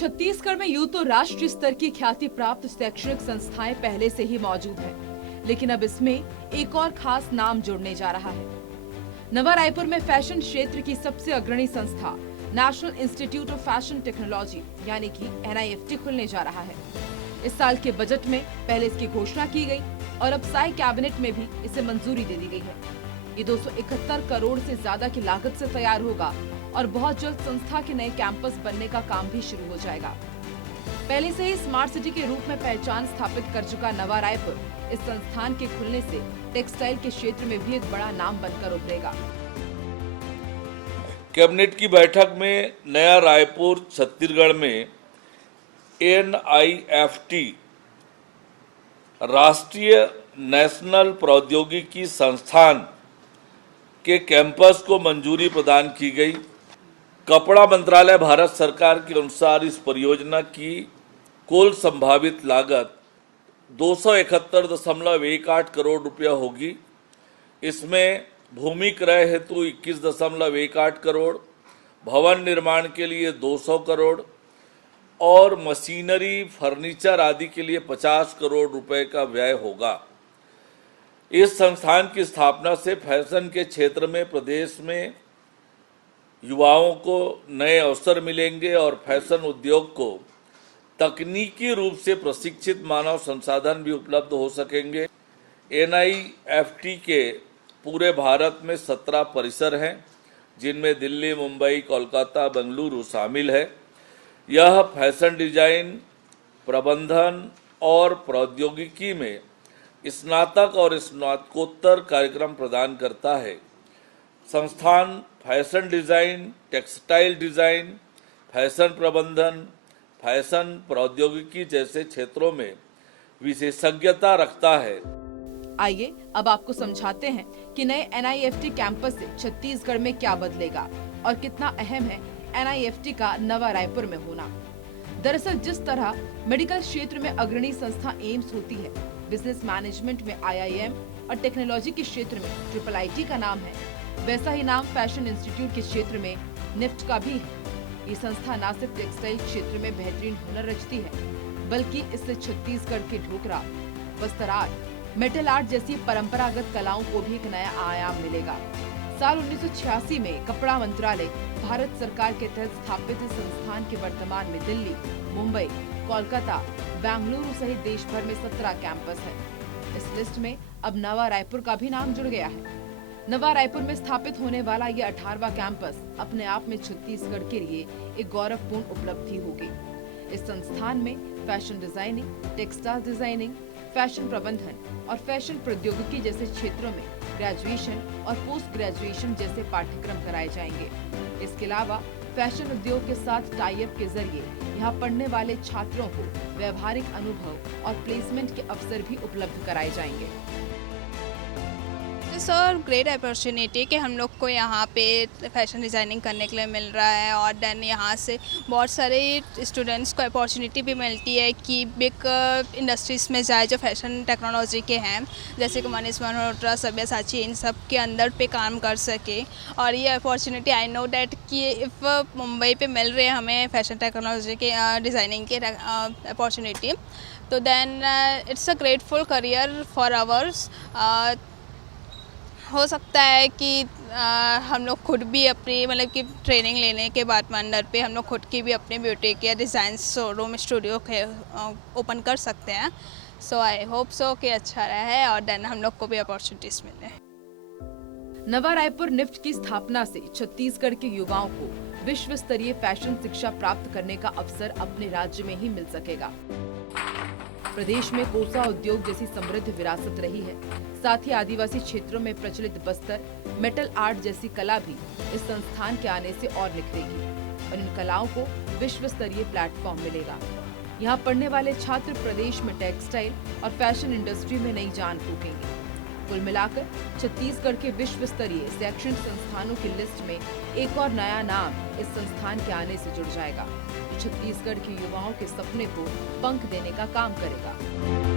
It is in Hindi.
छत्तीसगढ़ में यूं तो राष्ट्रीय स्तर की ख्याति प्राप्त शैक्षणिक संस्थाएं पहले से ही मौजूद है, लेकिन अब इसमें एक और खास नाम जुड़ने जा रहा है। नवा रायपुर में फैशन क्षेत्र की सबसे अग्रणी संस्था national institute of fashion technology यानी कि NIFT खुलने जा रहा है। इस साल के बजट में पहले इसकी घोषणा की गई और अब साई कैबिनेट में भी इसे मंजूरी दे दी गई है। ये 271 करोड़ से ज्यादा की लागत से तैयार होगा और बहुत जल्द संस्था के नए कैंपस बनने का काम भी शुरू हो जाएगा। पहले से ही स्मार्ट सिटी के रूप में पहचान स्थापित कर चुका नवा रायपुर इस संस्थान के खुलने से टेक्सटाइल के क्षेत्र में भी एक बड़ा नाम बनकर उभरेगा। कैबिनेट की बैठक में नया रायपुर छत्तीसगढ़ में NIFT राष्ट्रीय नेशनल प्रौद्योगिकी संस्थान के कैंपस को मंजूरी प्रदान की गई। कपड़ा मंत्रालय भारत सरकार के अनुसार इस परियोजना की कुल संभावित लागत 271.18 करोड़ रुपया होगी। इसमें भूमि क्रय हेतु 21.18 करोड़, भवन निर्माण के लिए 200 करोड़ और मशीनरी, फर्नीचर आदि के लिए 50 करोड़ रुपए का व्यय होगा। इस संस्थान की स्थापना से फैशन के क्षेत्र में प्रदेश में युवाओं को नए अवसर मिलेंगे और फैशन उद्योग को तकनीकी रूप से प्रशिक्षित मानव संसाधन भी उपलब्ध हो सकेंगे। NIFT के पूरे भारत में 17 परिसर हैं, जिनमें दिल्ली, मुंबई, कोलकाता, बेंगलुरु शामिल है। यह फैशन डिजाइन, प्रबंधन और प्रौद्योगिकी में स्नातक और स्नातकोत्तर कार्यक्रम प्रदान करता है। संस्थान fashion design, textile design, fashion प्रबंधन, फैशन प्रौद्योगिकी जैसे क्षेत्रों में विशेषज्ञता रखता है। आइए अब आपको समझाते हैं कि नए NIFT कैंपस से छत्तीसगढ़ में क्या बदलेगा और कितना अहम है NIFT का नवा रायपुर में होना। दरअसल जिस तरह मेडिकल क्षेत्र में अग्रणी संस्था एम्स होती है, बिजनेस मैनेजमेंट में IIM और टेक्नोलॉजी के क्षेत्र में IIIT का नाम है, वैसा ही नाम फैशन इंस्टीट्यूट के क्षेत्र में NIFT का भी है। ये संस्था न सिर्फ टेक्सटाइल क्षेत्र में बेहतरीन हुनर रचती है, बल्कि इससे छत्तीसगढ़ के ढोकरा, वस्त्र आर्ट, मेटल आर्ट जैसी परंपरागत कलाओं को भी एक नया आयाम मिलेगा। साल 1986 में कपड़ा मंत्रालय भारत सरकार के तहत स्थापित इस संस्थान के वर्तमान में दिल्ली, मुंबई, कोलकाता, बेंगलुरु सहित देश भर में 17 कैंपस है। इस लिस्ट में अब नवा रायपुर का भी नाम जुड़ गया है। नवा रायपुर में स्थापित होने वाला ये 18वां कैंपस अपने आप में छत्तीसगढ़ के लिए एक गौरवपूर्ण उपलब्धि होगी। इस संस्थान में fashion designing, textile designing, fashion प्रबंधन और फैशन प्रौद्योगिकी जैसे क्षेत्रों में ग्रेजुएशन और पोस्ट ग्रेजुएशन जैसे पाठ्यक्रम कराए जाएंगे। इसके अलावा फैशन उद्योग के साथ टाई अप के जरिए यहाँ पढ़ने वाले छात्रों को व्यवहारिक अनुभव और प्लेसमेंट के अवसर भी उपलब्ध कराए जाएंगे। सर ग्रेट अपॉर्चुनिटी कि हम लोग को यहाँ पे फैशन डिज़ाइनिंग करने के लिए मिल रहा है और देन यहाँ से बहुत सारे स्टूडेंट्स को अपॉर्चुनिटी भी मिलती है कि बिग इंडस्ट्रीज़ में जाए जो फैशन टेक्नोलॉजी के हैं, जैसे कि मनीष मल्होत्रा, सब्यासाची, इन सब के अंदर पे काम कर सके। और ये अपॉर्चुनिटी आई नो डैट कि इफ़ मुंबई पे मिल रहे हैं हमें फैशन टेक्नोलॉजी के डिज़ाइनिंग के अपॉर्चुनिटी, तो then it's a grateful career for ours. हो सकता है कि हम लोग खुद भी अपनी मतलब कि ट्रेनिंग लेने के बाद में अंडर पे हम लोग खुद की भी अपने ब्यूटी के डिज़ाइन शोरूम स्टूडियो के ओपन कर सकते हैं। सो आई होप सो कि अच्छा रहे और देन हम लोग को भी अपॉर्चुनिटीज़ मिले। नवा रायपुर NIFT की स्थापना से छत्तीसगढ़ के युवाओं को विश्व स्तरीय फैशन शिक्षा प्राप्त करने का अवसर अपने राज्य में ही मिल सकेगा। प्रदेश में कोसा उद्योग जैसी समृद्ध विरासत रही है, साथ ही आदिवासी क्षेत्रों में प्रचलित बस्तर, मेटल आर्ट जैसी कला भी इस संस्थान के आने से और निखरेगी और इन कलाओं को विश्व स्तरीय प्लेटफॉर्म मिलेगा। यहाँ पढ़ने वाले छात्र प्रदेश में टेक्सटाइल और फैशन इंडस्ट्री में नई जान फूकेंगे। कुल मिलाकर छत्तीसगढ़ के विश्व स्तरीय शैक्षणिक संस्थानों की लिस्ट में एक और नया नाम इस संस्थान के आने से जुड़ जाएगा, जो छत्तीसगढ़ के युवाओं के सपने को पंख देने का काम करेगा।